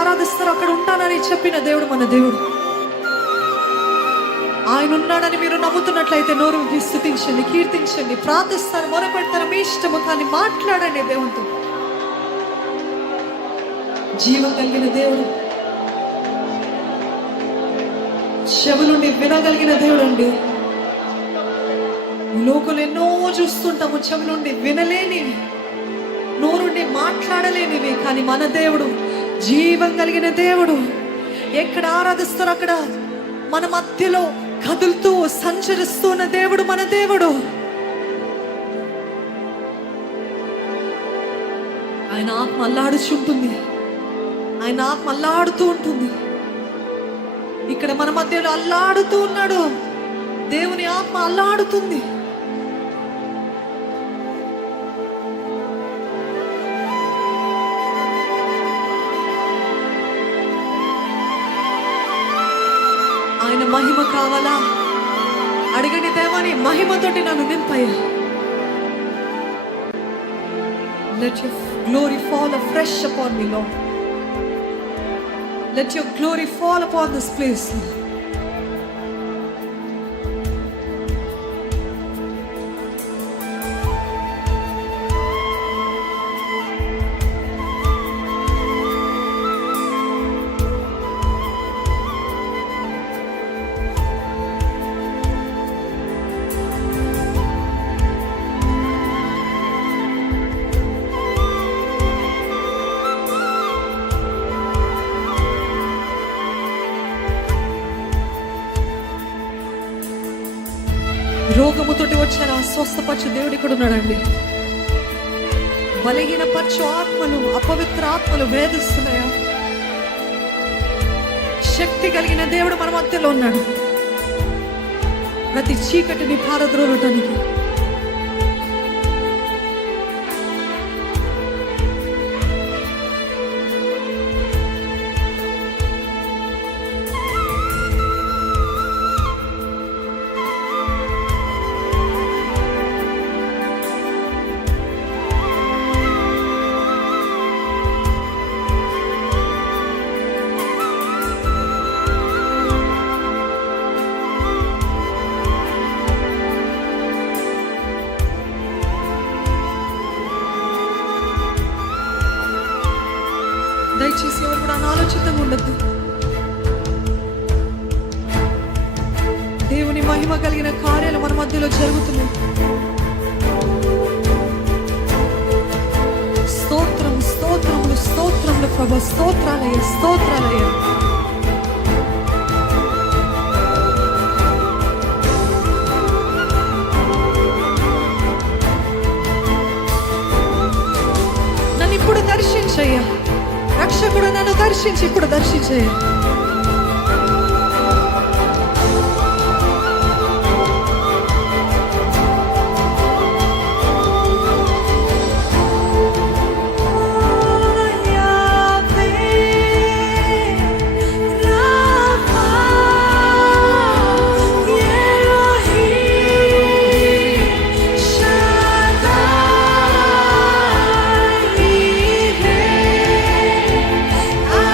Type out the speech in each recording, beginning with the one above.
ఆరాధిస్తారో అక్కడ ఉంటానని చెప్పిన దేవుడు మన దేవుడు. ఆయన ఉన్నాడని మీరు నమ్ముతున్నట్లయితే నోరు స్తుతించండి, కీర్తించండి, ప్రార్థిస్తారు, మొరపెడతారు, మీ ఇష్టము. కానీ మాట్లాడండి దేవునితో. జీవం కలిగిన దేవుడు, చెవులుండి వినగలిగిన దేవుడు అండి. లోకలు ఎన్నో చూస్తుంటాము, చెవులుండి వినలేనివి, నోరుండి మాట్లాడలేనివి. కానీ మన దేవుడు జీవం కలిగిన దేవుడు. ఎక్కడ ఆరాధిస్తారో అక్కడ మన మధ్యలో కదులుతూ సంచరిస్తున్న దేవుడు మన దేవుడు. ఆయన ఆత్మ అల్లాడుచుంటుంది, ఆయన ఆత్మ అల్లాడుతూ ఉంటుంది. ఇక్కడ మన మధ్యలో అల్లాడుతూ ఉన్నాడు. దేవుని ఆత్మ అల్లాడుతుంది. ఆయన మహిమ కావాలా? అడిగని దేవాని మహిమతోటి నన్ను నింపయ్యా. Let your glory fall afresh upon me, Lord. Let your glory fall upon this place, Lord. రోగముతోటి వచ్చిన స్వస్థపరచు దేవుడు ఇక్కడ ఉన్నాడండి. బలహీన పరచు ఆత్మలు, అపవిత్ర ఆత్మలు వేధిస్తున్నాయా? శక్తి కలిగిన దేవుడు మన మధ్యలో ఉన్నాడు. ప్రతి చీకటిని పారద్రోలటానికి. దయచేసి ఎవరు కూడా అనాలోచితంగా ఉండద్దు. దేవుని మహిమ కలిగిన కార్యాలు మన మధ్యలో జరుగుతున్నాయి. స్తోత్రం, స్తోత్రములు, స్తోత్రములు ప్రభు, స్తోత్రాలయ్య, స్తోత్రాలయ్య. నన్ను ఇప్పుడు దర్శించయ్యా రక్షకుడు, నన్ను దర్శించి ఇప్పుడు దర్శించయ్యా.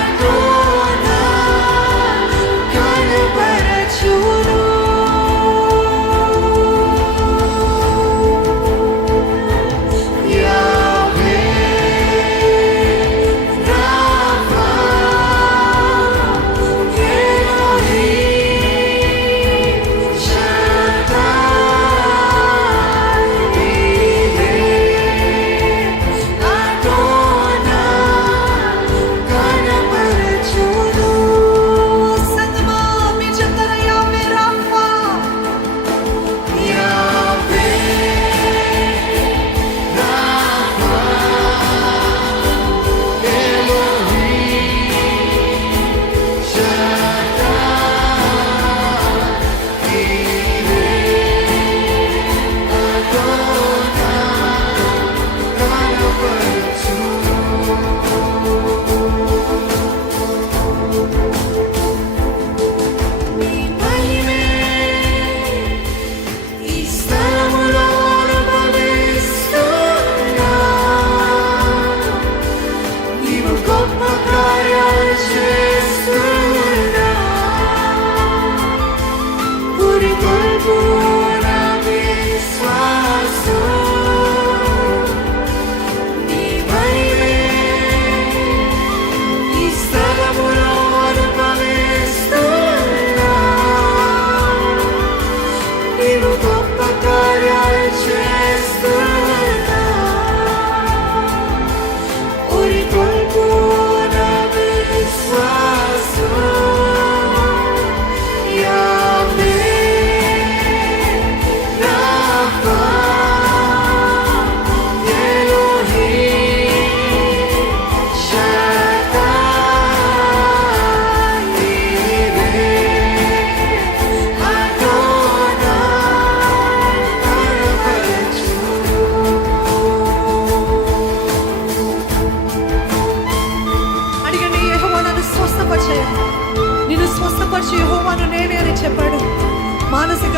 Adonai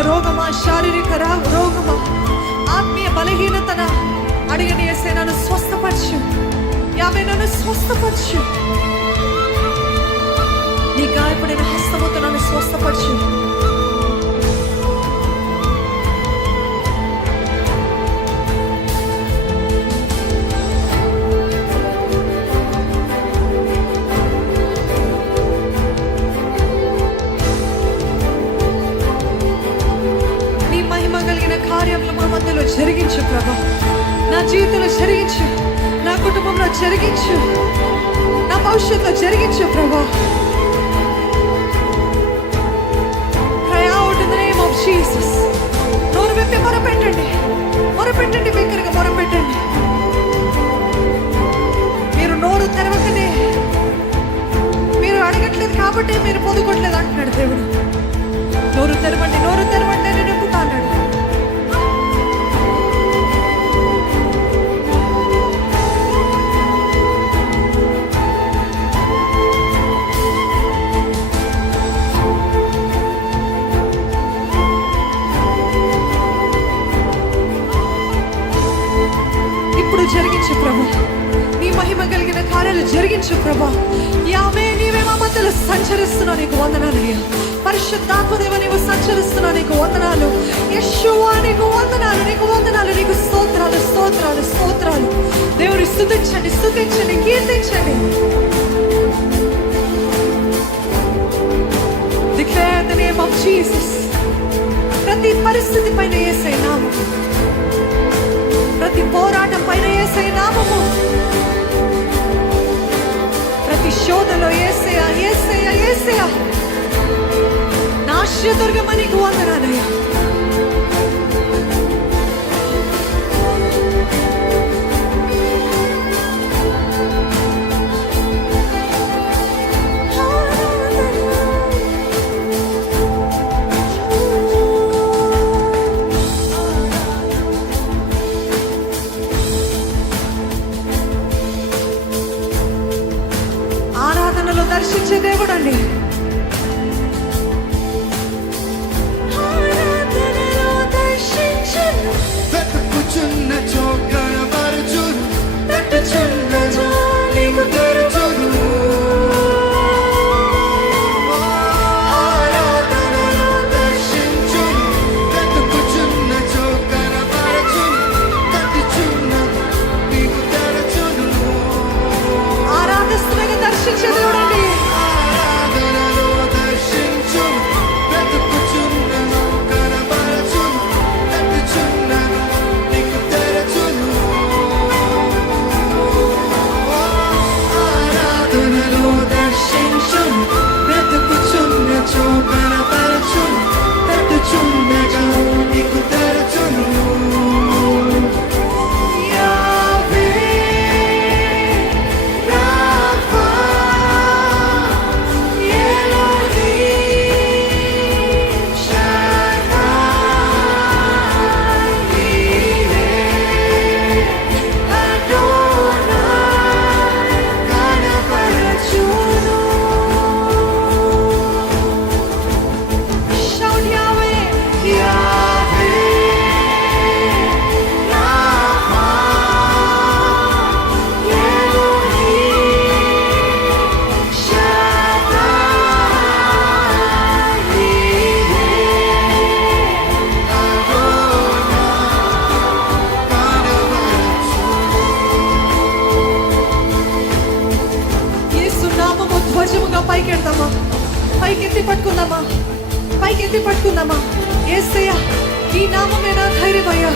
రోగమా, శారీరక రోగమా, ఆత్మీయ బలహీనతన అడిగని యేసే నన్ను స్వస్థపరచు. యావే నన్ను స్వస్థపరచు. నీ గాయపడిన హస్తముతో నన్ను స్వస్థపరచు. కార్యంలో మా మధ్యలో జరిగించు ప్రభా. నా జీవితంలో జరిగించు, నా కుటుంబంలో జరిగించు, నా భవిష్యత్తులో జరిగించు ప్రభా. Cry out in the name of Jesus. నోరు విప్పి మొరపెట్టండి, మొరపెట్టండి, బిగ్గరగా మొరపెట్టండి. మీరు నోరు తెరవకనే, మీరు అడగట్లేదు కాబట్టి మీరు పొందుకోవట్లేదు అంటున్నాడు దేవుడు. నోరు తెరవండి, నోరు తెరవండి, నేను నింపుతా అన్నాడు. జరిగించు ప్రభా. నీ మహిమ కలిగిన కార్యాలు జరిగించు ప్రభా. యావే నీవే మా మధ్యలో సంచరిస్తున్నావు, నీకు వందనాలయ్యా. పరిశుద్ధాత్మదేవ నీవు సంచరిస్తున్నావు, నీకు వందనాలు. యెషోవా నీకు వందనాలు, నీకు వందనాలు, నీకు స్తోత్రాలు, స్తోత్రాలు, స్తోత్రాలు. దేవుని స్తుతించండి, స్తుతించండి, కీర్తించండి. Declare the name of Jesus. ప్రతి పరిస్థితి పైన యేసయ్య నామము, ప్రతి పోరాటం పైన యేసయ్య నామము, ప్రతి శోధనలో యేసయ్య, యేసయ్య, యేసయ్య. నా ఆశ్రయదుర్గమ నీకు వందనాలయ్యా. దర్శించే దేవుడండి. ఆరాధిస్తున్నగా దర్శించే దేవుడండి. పైకెడదామా, పైకెత్తి పట్టుకుందామా, పైకెత్తి పట్టుకుందామా. యేసయ్య నీ నామమే నా ధైర్యమయ్యా.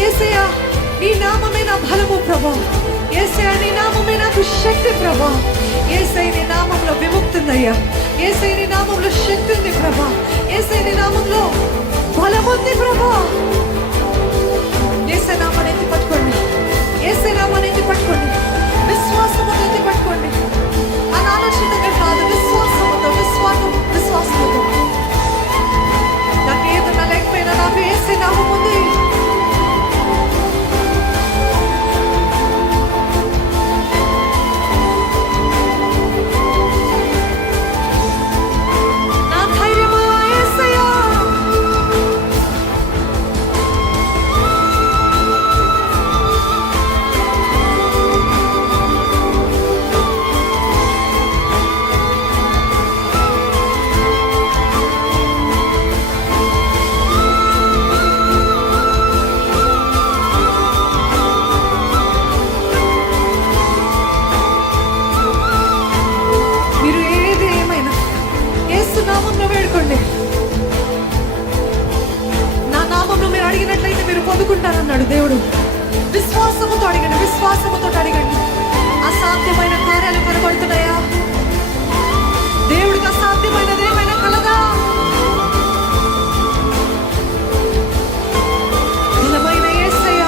యేసయ్య నీ నామమే నా బలము ప్రభా. యేసయ్య నీ నామమే నాకు శక్తి ప్రభా. యేసయ్య నీ నామంలో విముక్తి ఉందయ్యా. యేసయ్య నీ నామంలో శక్తి ఉంది ప్రభా. యేసయ్య నీ నామంలో బలం ఉంది ప్రభా. యేసయ్య నామాన్ని ఎత్తి పట్టుకోండి, యేసయ్య నామాన్ని ఎత్తి పట్టుకోండి, విశ్వాసముతో ఎత్తి పట్టుకోండి. అనాలోచితంగా కాదు, విశ్వాసముతో, విశ్వాసముతో. నాకు ఏదన్నా లేకపోయినా నాకు యేసయ్య నామం ఉంది. నా ధైర్యమా యేసయ్య, పొందుకుంటానన్నాడు దేవుడు. విశ్వాసముతో అడిగండి, విశ్వాసముతో అడిగండి. అసాధ్యమైన కార్యాలు కనబడుతున్నాయా? దేవుడికి అసాధ్యమైనది ఏమైనా కలదా? బలమైన యేసయ్య,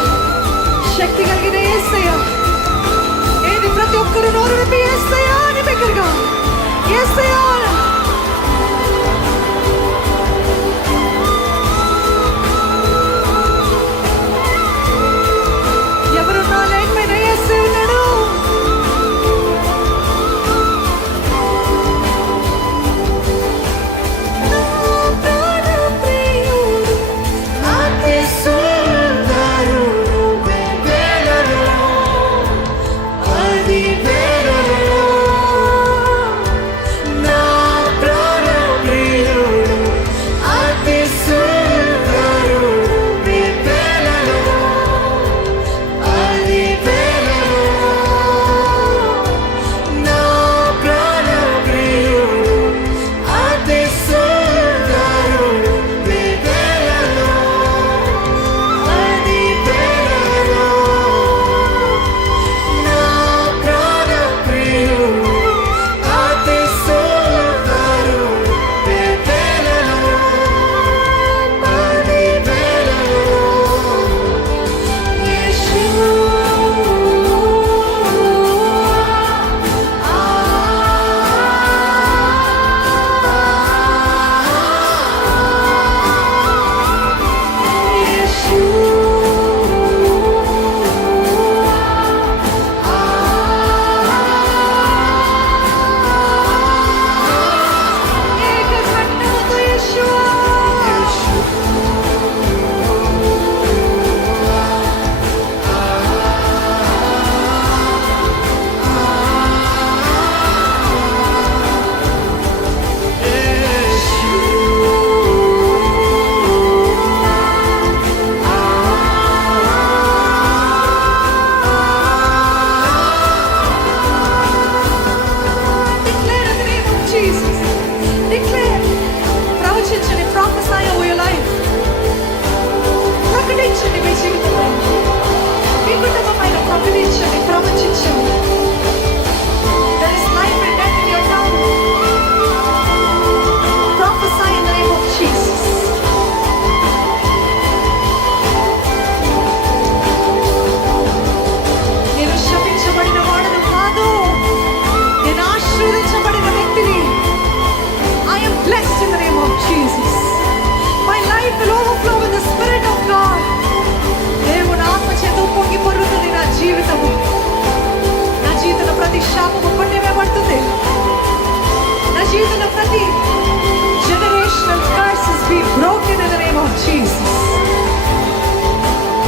శక్తి కలిగిన యేసయ్య, ఏది ప్రతి ఒక్కరు నోరు విప్పి యేసయ్య అని బిగ్గరగా యేసయ్య. ఎవరున్నా లేకపోయినా యేసయ్య ఉన్నాడు.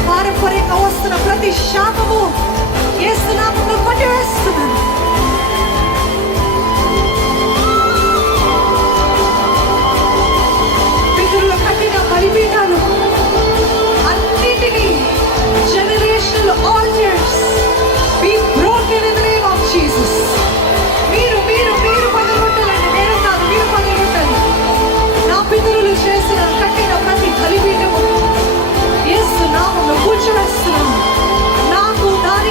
పారంపర్యంగా వస్తున్న ప్రతి శాపము యేసు నామములో కొట్టివేస్తున్నాను. పితరుల కట్టిన బలిపీఠాలు అన్నిటినీ generational altars be broken in the name of Jesus. మీరు పగలగొట్టాలండి, నేను కాదు, మీరు పగలగొట్టాలి. నా పితరులు చేసిన కట్టిన ప్రతి బలిపీఠము యేసు నామములో కూల్చివేస్తున్నాను. నాకు దారి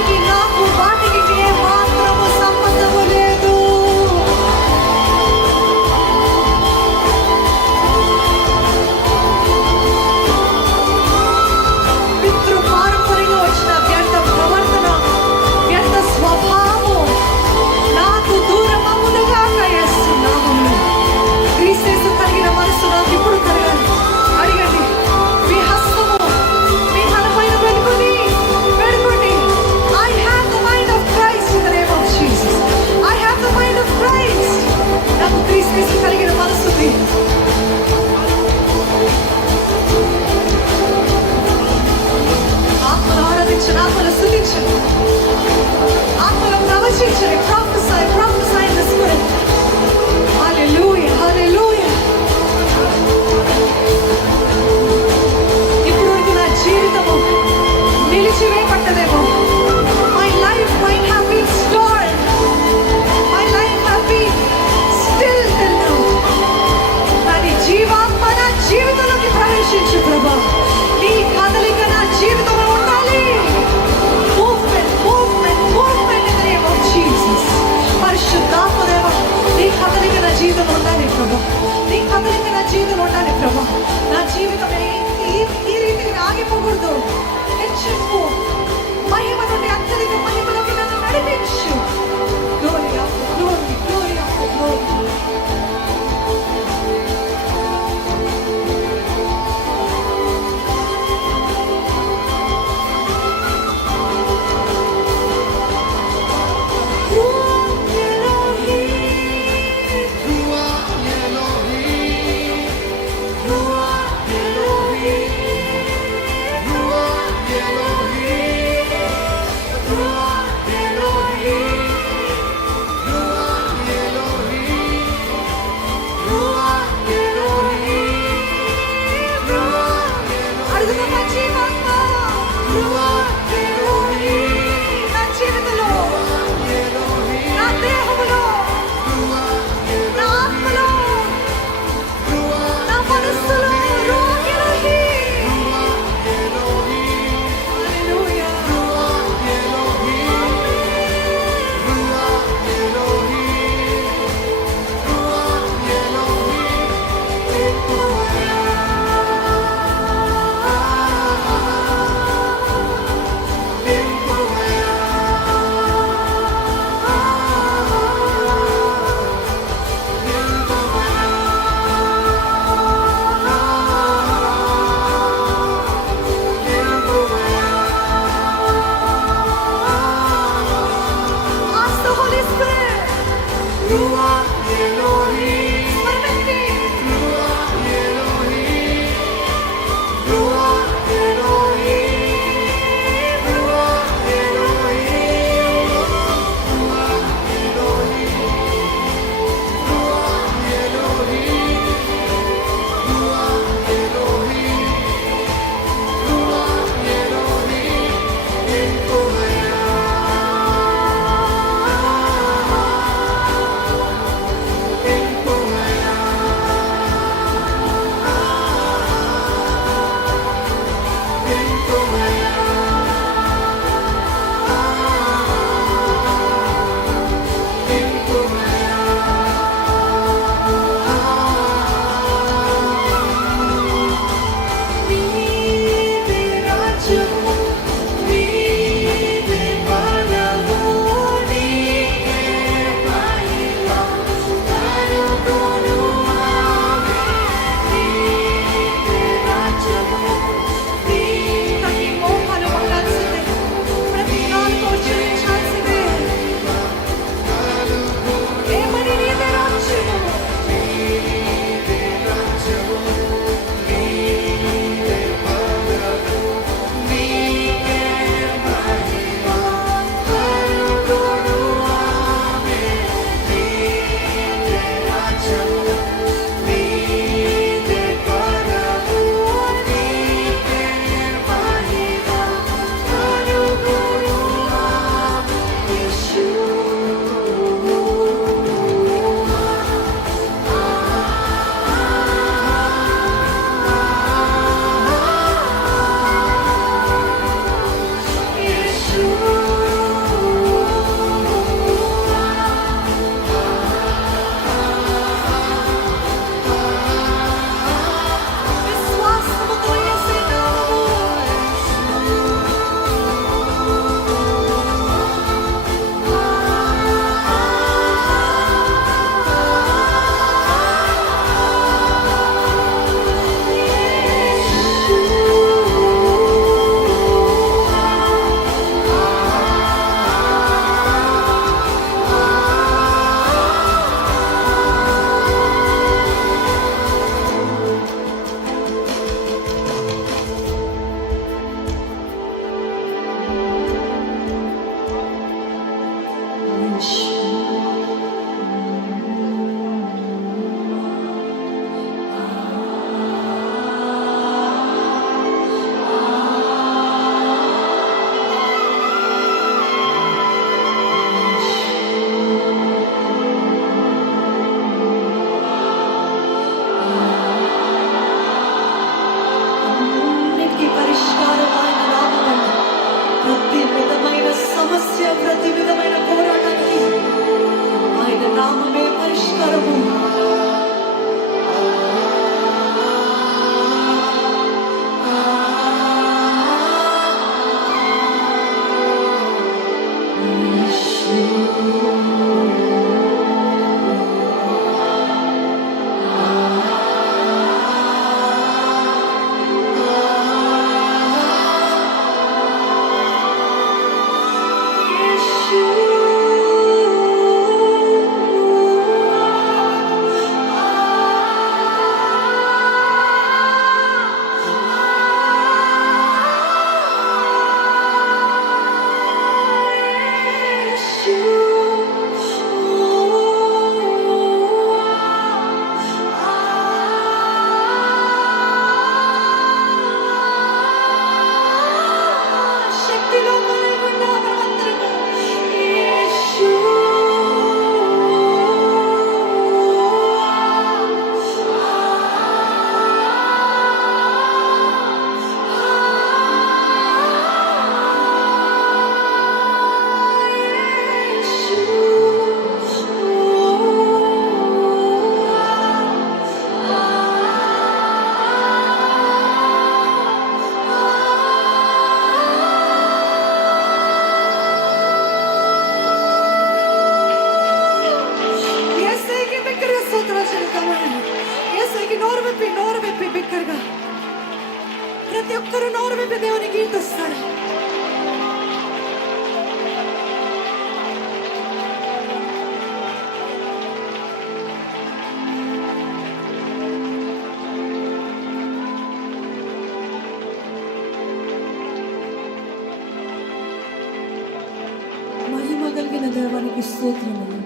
కలిగిన దేవానికి స్తోత్రములు.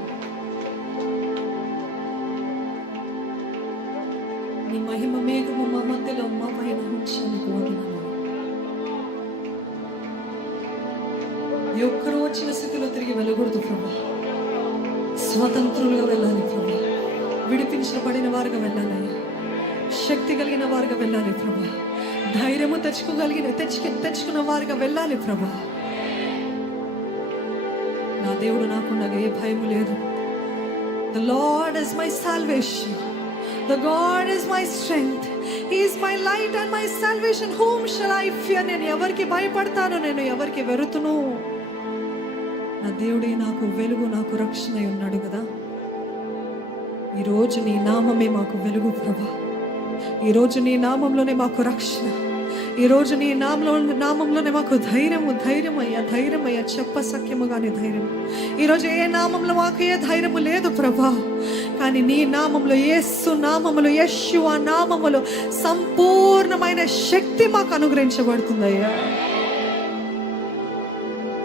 నీ మహిమ మేఘము మా మధ్యలో మా పైన ఉంచానికి వందనాలు. ఈ ఒక్కరు వచ్చిన స్థితిలో తిరిగి వెళ్ళకూడదు ప్రభా. స్వతంత్రులుగా వెళ్ళాలి ప్రభా. విడిపించబడిన వారుగా వెళ్ళాలి. శక్తి కలిగిన వారుగా వెళ్ళాలి ప్రభా. ధైర్యము తెచ్చుకున్న వారుగా వెళ్ళాలి ప్రభా. నా దేవుడు నాకుండగా ఏ భయము లేదు. The Lord is my salvation. The God is my strength. He is my light and my salvation. Whom shall I fear? నేను ఎవరికి భయపడతాను? నేను ఎవరికి వెరుతును? నా దేవుడే నాకు వెలుగు, నాకు రక్షణ అయి ఉన్నాడు కదా. ఈరోజు నీ నామమే మాకు వెలుగు ప్రభా. ఈరోజు నీ నామంలోనే మాకు రక్షణ. ఈరోజు నీ నామంలోనే మాకు ధైర్యమయ్యా చెప్పసఖ్యము కానీ ధైర్యం. ఈరోజు ఏ నామంలో మాకు ఏ ధైర్యము లేదు ప్రభా. కానీ నీ నామంలో, యేసు నామములో, యెషువా నామములో సంపూర్ణమైన శక్తి మాకు అనుగ్రహించబడుతుందయ్యా.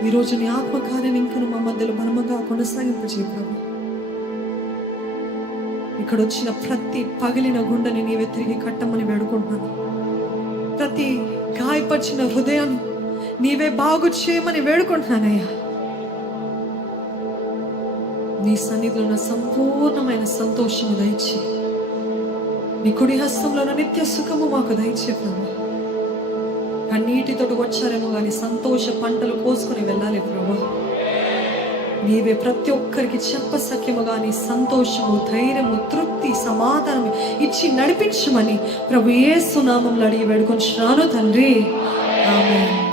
ఈరోజు నీ ఆత్మకార్యం ఇంకను మా మధ్యలో బలముగా కొనసాగింపజేయ ప్రభు. ఇక్కడ వచ్చిన ప్రతి పగిలిన గుండెని నీవే తిరిగి కట్టమని వేడుకుంటున్నాను. ప్రతి గాయపరిచిన హృదయాన్ని నీవే బాగు చేయమని వేడుకుంటున్నానయ్యా. నీ సన్నిధిలో ఉన్న సంపూర్ణమైన సంతోషము దయచి, నీ కుడి హస్తంలో నిత్య సుఖము మాకు దయచే ప్రభు. కన్నీటితో వచ్చారేమో కానీ సంతోష పంటలు కోసుకొని వెళ్ళాలి ప్రభు. నీవే ప్రతి ఒక్కరికి చెప్పసఖ్యము కానీ సంతోషము, ధైర్యము, తృప్తి, సమాధానం ఇచ్చి నడిపించమని ప్రభు యేసు నామములో అడిగి వేడుకొంచున్నాను తండ్రి. ఆమేన్.